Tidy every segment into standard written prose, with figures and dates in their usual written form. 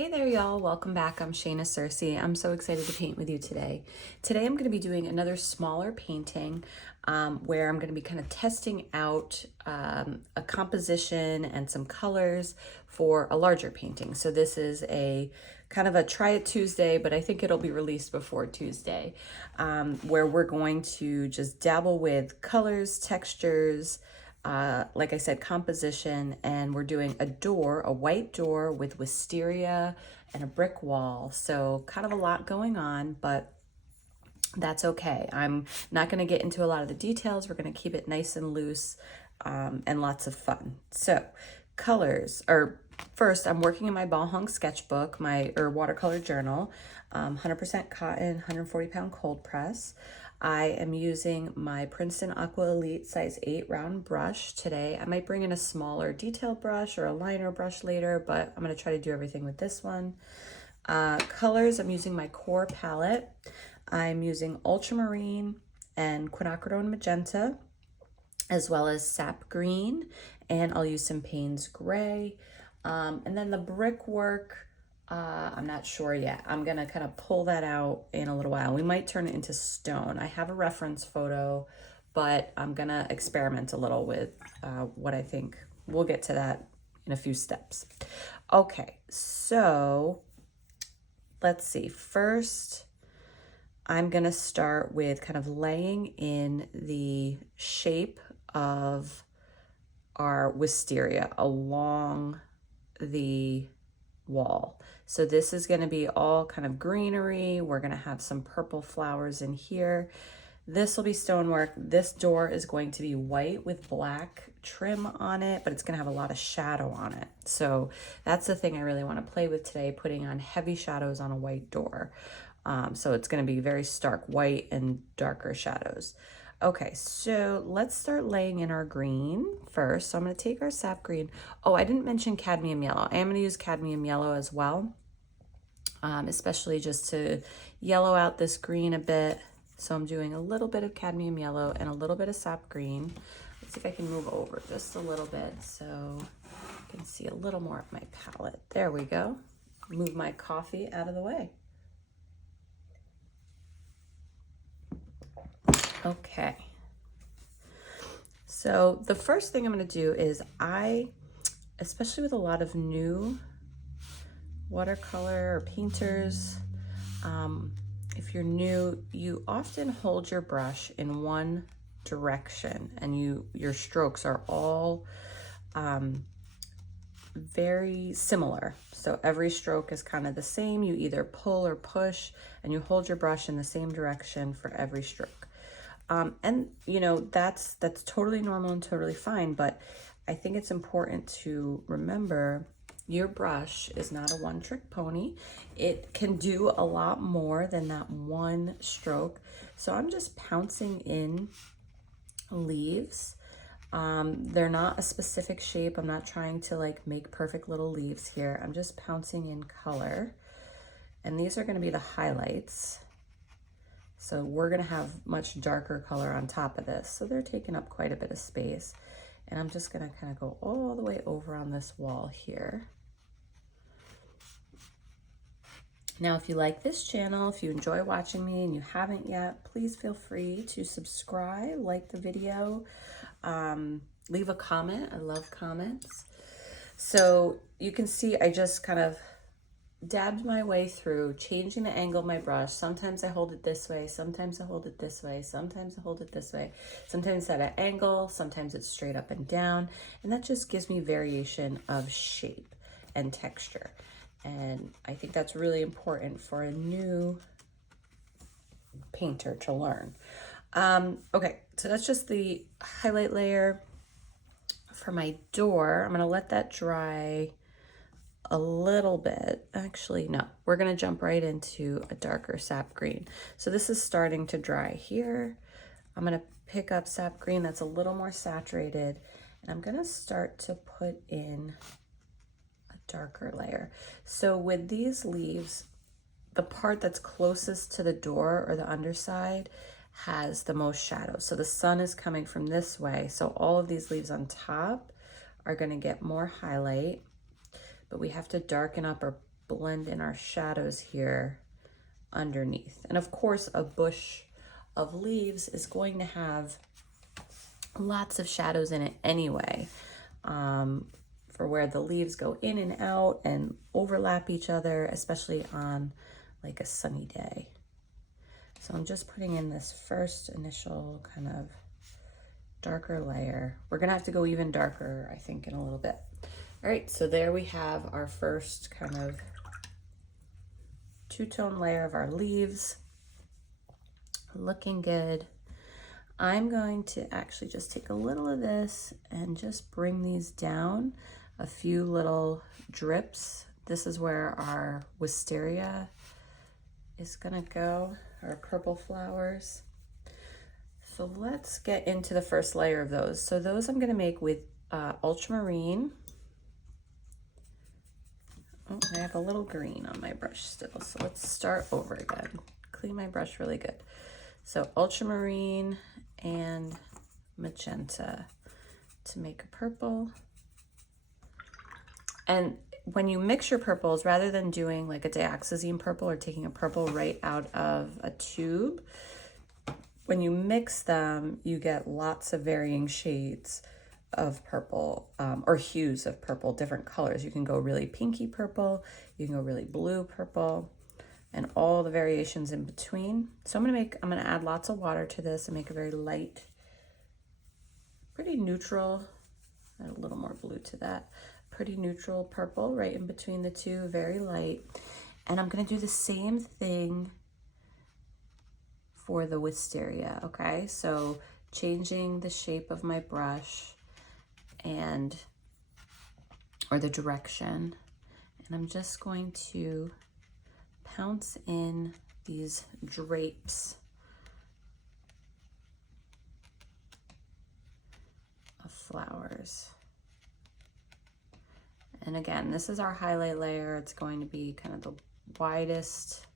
Hey there y'all, welcome back. I'm Shayna Cersei. I'm so excited to paint with you today. Today I'm going to be doing another smaller painting where I'm going to be kind of testing out a composition and some colors for a larger painting. So this is a kind of a try it Tuesday, but I think it'll be released before Tuesday, where we're going to just dabble with colors, textures, like I said, composition, and we're doing a door, a white door with wisteria and a brick wall. So kind of a lot going on, but that's okay. I'm not going to get into a lot of the details. We're going to keep it nice and loose and lots of fun. So colors, or first I'm working in my ball hung sketchbook, my watercolor journal, 100% cotton, 140 pound cold press. I am using my Princeton Aqua Elite size 8 round brush today. I might bring in a smaller detail brush or a liner brush later, but I'm going to try to do everything with this one. Colors, I'm using my core palette. I'm using Ultramarine and Quinacridone Magenta, as well as Sap Green, and I'll use some Payne's Gray. And then the brickwork, I'm not sure yet. I'm gonna kind of pull that out in a little while. We might turn it into stone. I have a reference photo, but I'm gonna experiment a little with what I think. We'll get to that in a few steps. Okay, so let's see. First, I'm gonna start with kind of laying in the shape of our wisteria along the wall. So this is going to be all kind of greenery. We're going to have some purple flowers in here. This will be stonework. This door is going to be white with black trim on it, but it's going to have a lot of shadow on it. So that's the thing I really want to play with today, putting on heavy shadows on a white door. So it's going to be very stark white and darker shadows. Okay, so let's start laying in our green first. So I'm going to take our sap green. Oh, I didn't mention cadmium yellow. I am going to use cadmium yellow as well, especially just to yellow out this green a bit. So I'm doing a little bit of cadmium yellow and a little bit of sap green. Let's see if I can move over just a little bit so you can see a little more of my palette. There we go. Move my coffee out of the way. Okay, so the first thing I'm going to do is especially with a lot of new watercolor or painters, if you're new, you often hold your brush in one direction and your strokes are all very similar. So every stroke is kind of the same. You either pull or push and you hold your brush in the same direction for every stroke. And you know, that's totally normal and totally fine, but I think it's important to remember your brush is not a one-trick pony. It can do a lot more than that one stroke. So I'm just pouncing in leaves. They're not a specific shape. I'm not trying to like make perfect little leaves here. I'm just pouncing in color. And these are going to be the highlights. So we're going to have much darker color on top of this. So they're taking up quite a bit of space. And I'm just going to kind of go all the way over on this wall here. Now, if you like this channel, if you enjoy watching me and you haven't yet, please feel free to subscribe, like the video, leave a comment. I love comments. So you can see I just kind of dabbed my way through, changing the angle of my brush. Sometimes I hold it this way, sometimes I hold it this way, sometimes I hold it this way, sometimes at an angle, sometimes it's straight up and down, and that just gives me variation of shape and texture. And I think that's really important for a new painter to learn. Okay, so that's just the highlight layer for my door. I'm gonna let that dry a little bit. Actually, no, we're gonna jump right into a darker sap green. So this is starting to dry here. I'm gonna pick up sap green that's a little more saturated, and I'm gonna start to put in a darker layer. So with these leaves, the part that's closest to the door or the underside has the most shadow. So the sun is coming from this way. So all of these leaves on top are gonna get more highlight, but we have to darken up or blend in our shadows here underneath. And of course, a bush of leaves is going to have lots of shadows in it anyway, for where the leaves go in and out and overlap each other, especially on like a sunny day. So I'm just putting in this first initial kind of darker layer. We're gonna have to go even darker, I think, in a little bit. All right, so there we have our first kind of two-tone layer of our leaves. Looking good. I'm going to actually just take a little of this and just bring these down, a few little drips. This is where our wisteria is gonna go, our purple flowers. So let's get into the first layer of those. So those I'm gonna make with ultramarine. Oh, I have a little green on my brush still, so let's start over again. Clean my brush really good. So ultramarine and magenta to make a purple. And when you mix your purples, rather than doing like a dioxazine purple or taking a purple right out of a tube, when you mix them, you get lots of varying shades of purple, or hues of purple, different colors. You can go really pinky purple, you can go really blue purple, and all the variations in between. So I'm gonna add lots of water to this and make a very light, pretty neutral, add a little more blue to that, pretty neutral purple right in between the two, very light. And I'm gonna do the same thing for the wisteria, okay? So changing the shape of my brush or the direction, and I'm just going to pounce in these drapes of flowers. And again, this is our highlight layer. It's going to be kind of the widest.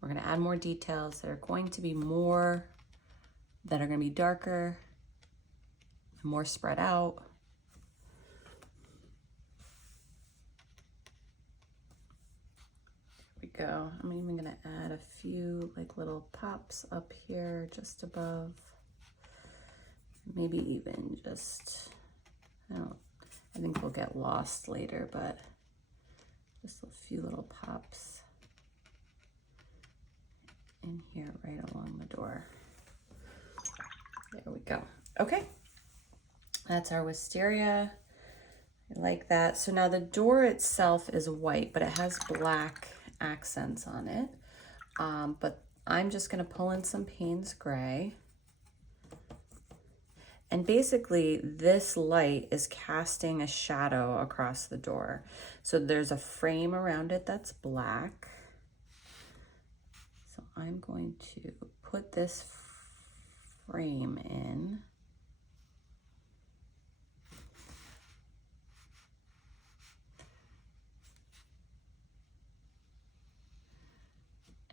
We're going to add more details. There are going to be more that are going to be darker, more spread out. Here we go. I'm even going to add a few like little pops up here just above. Maybe even just, I think we'll get lost later, but just a few little pops in here right along the door. There we go. Okay. That's our wisteria. I like that. So now the door itself is white, but it has black accents on it. But I'm just gonna pull in some Payne's gray. And basically this light is casting a shadow across the door. So there's a frame around it that's black. So I'm going to put this frame in.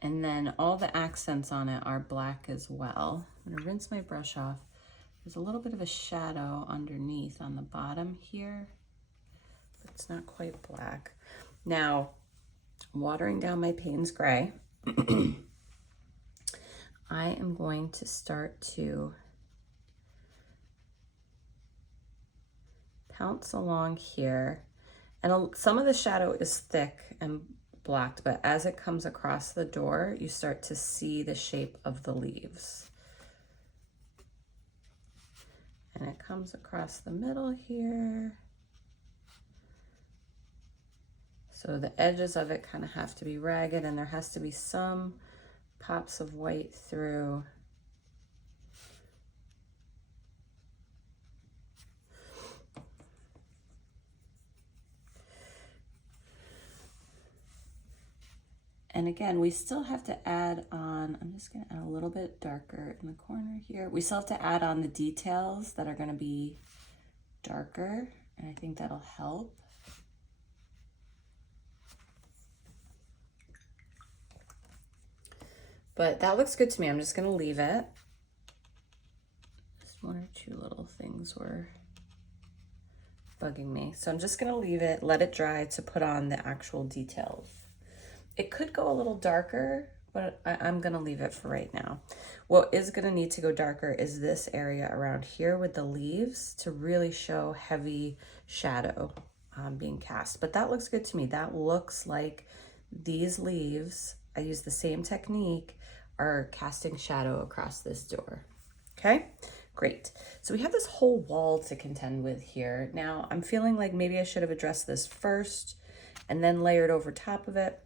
And then all the accents on it are black as well. I'm gonna rinse my brush off. There's a little bit of a shadow underneath on the bottom here, but it's not quite black. Now, watering down my Payne's gray, I am going to start to pounce along here. And some of the shadow is thick and blocked, but as it comes across the door, you start to see the shape of the leaves. And it comes across the middle here. So the edges of it kind of have to be ragged, and there has to be some pops of white through. And again, we still have to add on, I'm just gonna add a little bit darker in the corner here. We still have to add on the details that are gonna be darker, and I think that'll help. But that looks good to me. I'm just gonna leave it. Just one or two little things were bugging me. So I'm just gonna leave it, let it dry to put on the actual details. It could go a little darker, but I'm gonna leave it for right now. What is gonna need to go darker is this area around here with the leaves to really show heavy shadow being cast. But that looks good to me. That looks like these leaves, I use the same technique, are casting shadow across this door. Okay, great. So we have this whole wall to contend with here. Now I'm feeling like maybe I should have addressed this first and then layered over top of it,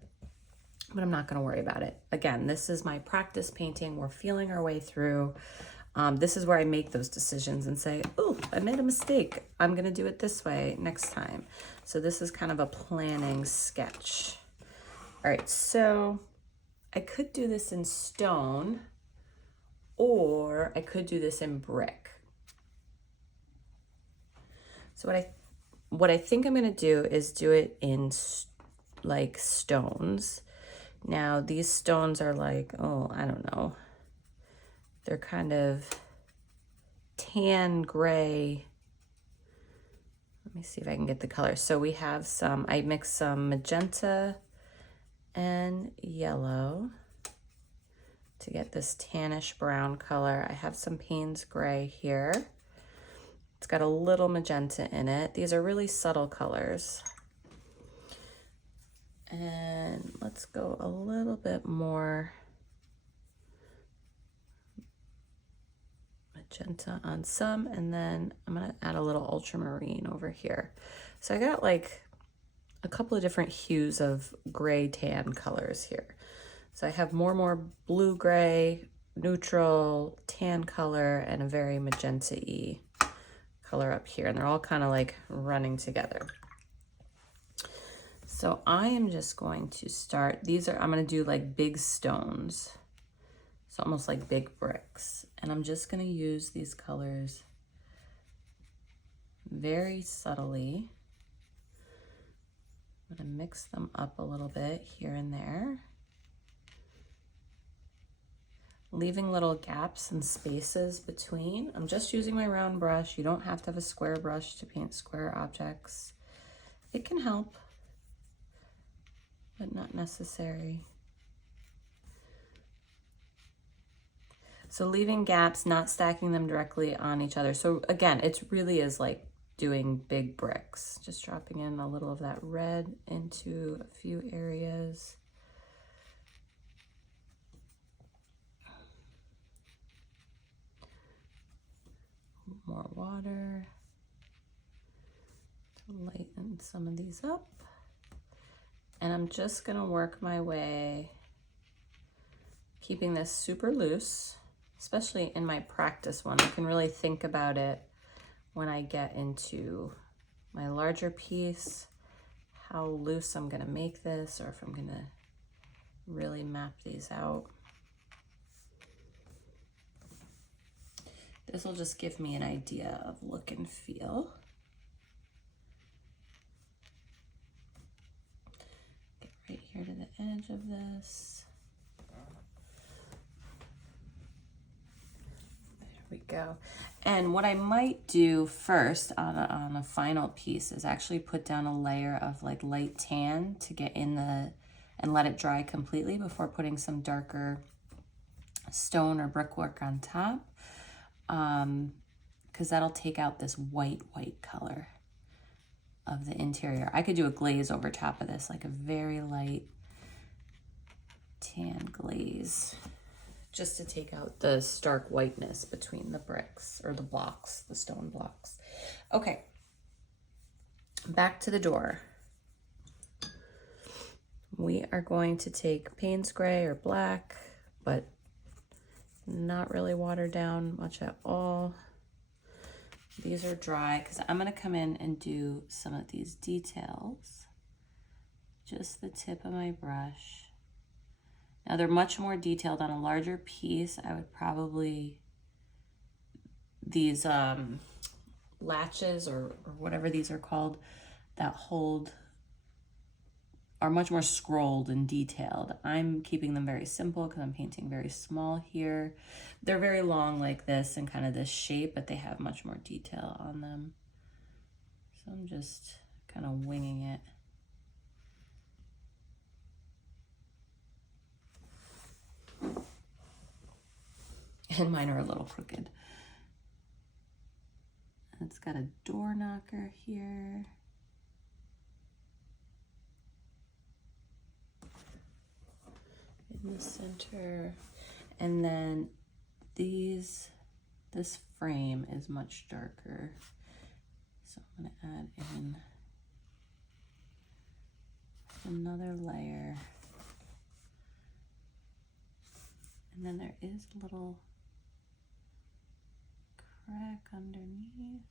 but I'm not gonna worry about it. Again, this is my practice painting. We're feeling our way through. This is where I make those decisions and say, oh, I made a mistake. I'm gonna do it this way next time. So this is kind of a planning sketch. All right, so I could do this in stone, or I could do this in brick. So what I think I'm gonna do is do it in like stones. Now these stones are like, oh, I don't know. They're kind of tan gray. Let me see if I can get the color. So we have some, I mixed some magenta and yellow to get this tannish brown color. I have some Payne's gray here. It's got a little magenta in it. These are really subtle colors. And let's go a little bit more magenta on some, and then I'm gonna add a little ultramarine over here. So I got like a couple of different hues of gray tan colors here. So I have more blue gray, neutral, tan color, and a very magenta-y color up here. And they're all kind of like running together. So I am just going to start, I'm gonna do like big stones. So almost like big bricks. And I'm just gonna use these colors very subtly. I'm gonna mix them up a little bit here and there, leaving little gaps and spaces between. I'm just using my round brush. You don't have to have a square brush to paint square objects. It can help, but not necessary. So leaving gaps, not stacking them directly on each other. So again, it really is like doing big bricks. Just dropping in a little of that red into a few areas. More water to lighten some of these up. And I'm just gonna work my way, keeping this super loose, especially in my practice one. I can really think about it when I get into my larger piece, how loose I'm gonna make this, or if I'm gonna really map these out. This will just give me an idea of look and feel. Get right here to the edge of this. There we go. And what I might do first on a final piece is actually put down a layer of like light tan to get in the, and let it dry completely before putting some darker stone or brickwork on top. Because that'll take out this white color of the interior. I could do a glaze over top of this, like a very light tan glaze, just to take out the stark whiteness between the bricks or the blocks, the stone blocks. Okay, back to the door. We are going to take Payne's gray or black, but not really watered down much at all. These are dry because I'm going to come in and do some of these details. Just the tip of my brush. Now they're much more detailed on a larger piece. I would probably, these latches or whatever these are called that hold, are much more scrolled and detailed. I'm keeping them very simple because I'm painting very small here. They're very long like this and kind of this shape, but they have much more detail on them. So So I'm just kind of winging it. And mine are a little crooked. It's got a door knocker here. In the center. And then this frame is much darker. So I'm gonna add in another layer. And then there is a little crack underneath.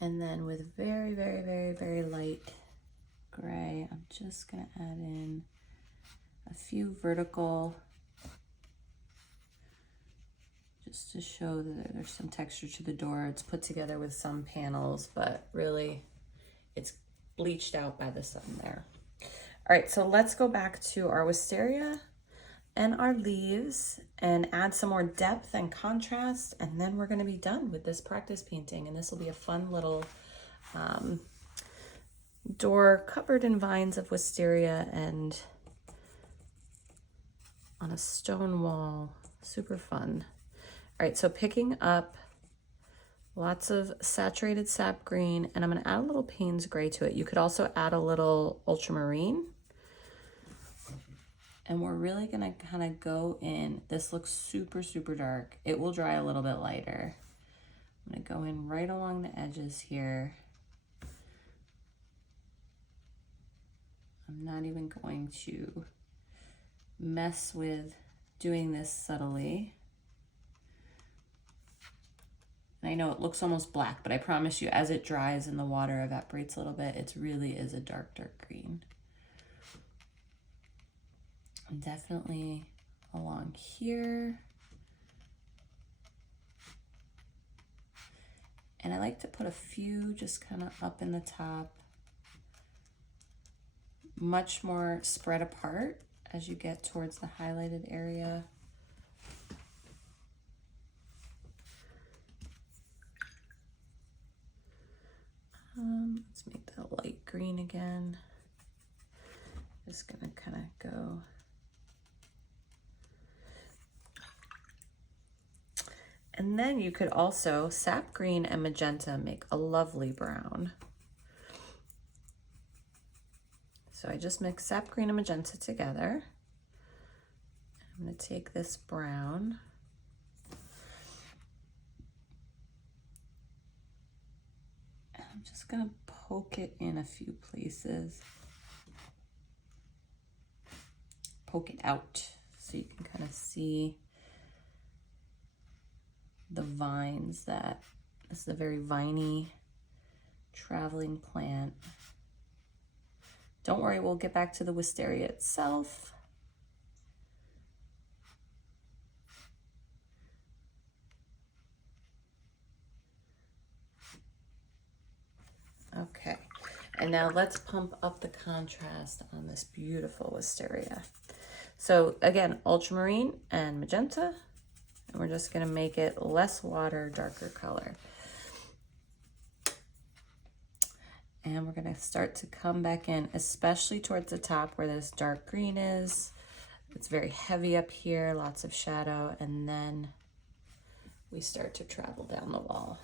And then with very, very, very, very light gray, I'm just gonna add in a few vertical, just to show that there's some texture to the door. It's put together with some panels, but really it's bleached out by the sun there. All right, so let's go back to our wisteria and our leaves and add some more depth and contrast, and then we're gonna be done with this practice painting, and this will be a fun little door covered in vines of wisteria and on a stone wall. Super fun. All right, so picking up lots of saturated sap green, and I'm gonna add a little Payne's gray to it. You could also add a little ultramarine. And we're really gonna kind of go in. This looks super, super dark. It will dry a little bit lighter. I'm gonna go in right along the edges here. I'm not even going to mess with doing this subtly. And I know it looks almost black, but I promise you, as it dries and the water evaporates a little bit, it really is a dark, dark green. Definitely along here. And I like to put a few just kind of up in the top, much more spread apart as you get towards the highlighted area. Let's make that light green again. Just gonna kind of go. And then you could also, sap green and magenta make a lovely brown. So I just mixed sap green and magenta together. I'm gonna take this brown. And I'm just gonna poke it in a few places. Poke it out so you can kind of see the vines. That this is a very viney traveling plant. Don't worry, we'll get back to the wisteria itself. Okay, and now let's pump up the contrast on this beautiful wisteria. So again, ultramarine and magenta. And we're just gonna make it less water, darker color. And we're gonna start to come back in, especially towards the top where this dark green is. It's very heavy up here, lots of shadow, and then we start to travel down the wall.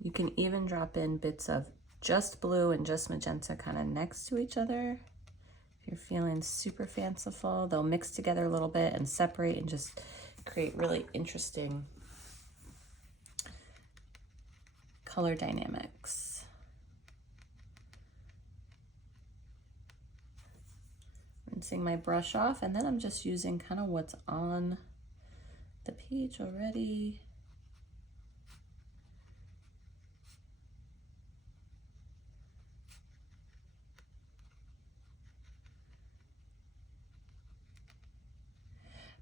You can even drop in bits of just blue and just magenta kind of next to each other. You're feeling super fanciful, they'll mix together a little bit and separate and just create really interesting color dynamics. Rinsing my brush off, and then I'm just using kind of what's on the page already.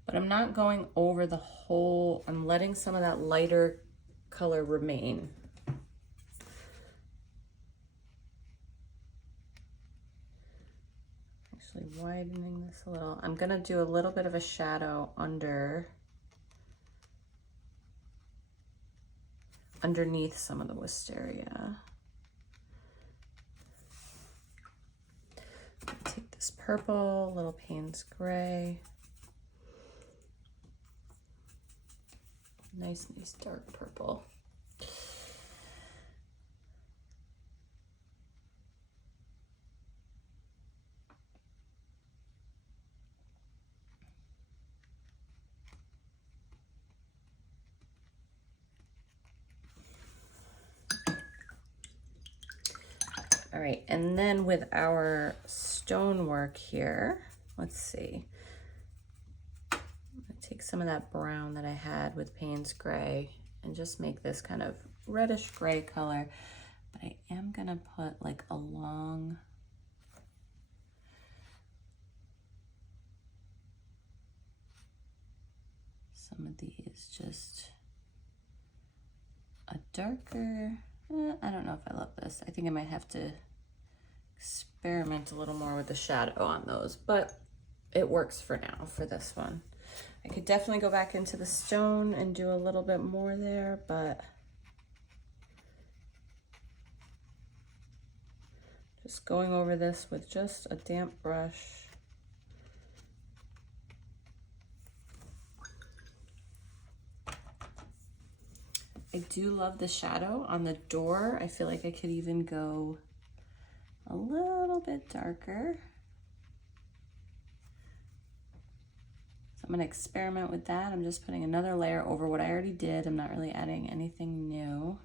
But I'm not going over the whole, I'm letting some of that lighter color remain. actually widening this a little. I'm gonna do a little bit of a shadow underneath some of the wisteria. Take this purple, little Payne's gray. Nice dark purple. All right, and then with our stonework here, let's see. I'm gonna take some of that brown that I had with Payne's gray and just make this kind of reddish gray color. But I am gonna put like along some of these, just a darker, I don't know if I love this. I think I might have to experiment a little more with the shadow on those, but it works for now for this one. I could definitely go back into the stone and do a little bit more there, but just going over this with just a damp brush. I do love the shadow on the door. I feel like I could even go a little bit darker. So I'm gonna experiment with that. I'm just putting another layer over what I already did. I'm not really adding anything new.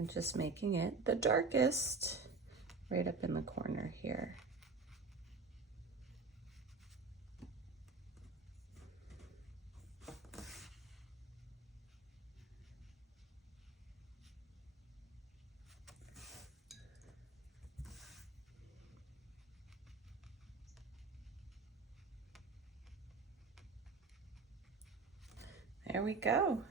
And just making it the darkest right up in the corner here. There we go.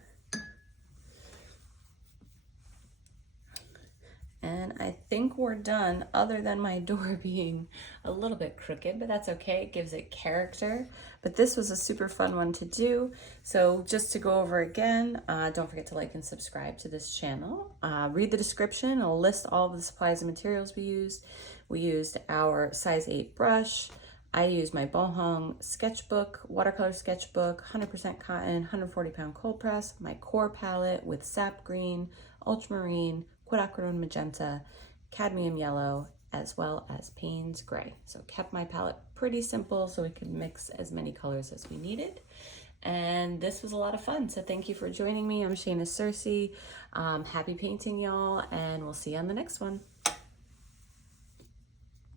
And I think we're done, other than my door being a little bit crooked, but that's okay. It gives it character. But this was a super fun one to do. So just to go over again, don't forget to like and subscribe to this channel. Read the description. It'll list all of the supplies and materials we used. We used our size 8 brush. I used my Bohong sketchbook, watercolor sketchbook, 100% cotton, 140-pound cold press, my core palette with Sap Green, Ultramarine, Quinacridone Magenta, Cadmium Yellow, as well as Payne's Gray. So kept my palette pretty simple so we could mix as many colors as we needed. And this was a lot of fun. So thank you for joining me. I'm Shayna Cersei. Happy painting, y'all, and we'll see you on the next one.